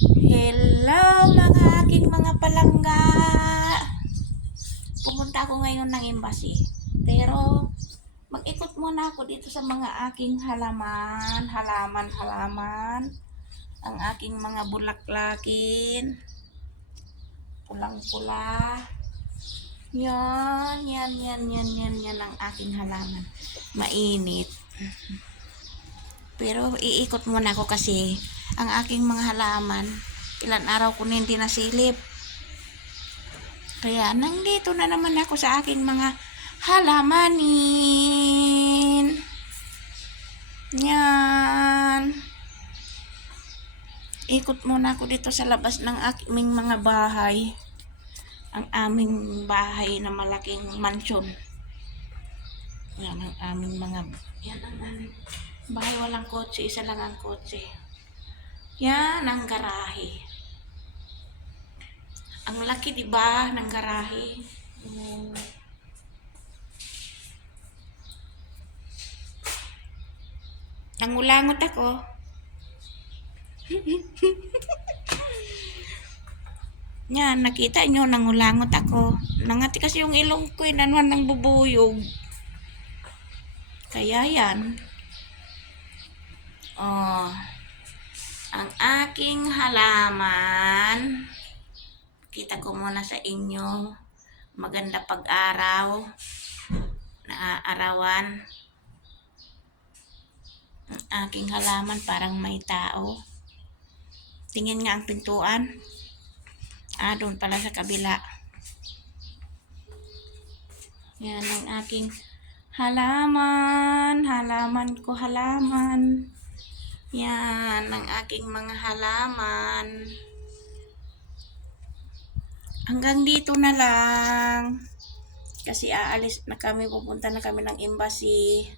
Hello mga aking mga palangga. Pumunta ako ngayon ng embassy. Pero mag-ikot muna ako dito sa mga aking halaman. Ang aking mga bulaklakin. Pulang-pula. Yan ang aking halaman. Mainit. Pero iikot muna ako kasi ang aking mga halaman, ilan araw ko na hindi nasilip. Kaya nandito na naman ako sa aking mga halamanin. Yan. Ikot muna ako dito sa labas ng aming mga bahay. Ang aming bahay na malaking mansyon. Yan ang aming mga... Yan ang aming bahay, walang kotse. Isa lang ang kotse. Yan ang garahe. Ang laki, di ba, ng garahe. Nangulangot ako. Yan, nakita nyo, nangulangot ako. Nangati kasi yung ilong ko, nanuhan ng bubuyog. Kaya yan. Oh, ang aking halaman. Kita ko muna sa inyo. Maganda pag-araw. Naaarawan. Ang aking halaman parang may tao. Tingin nga ang pintuan. Doon pala sa kabila. Yan ang aking halaman. Halaman ko, halaman. Yan ang aking mga halaman. Hanggang dito na lang. Kasi aalis na kami, pupunta na kami ng embassy.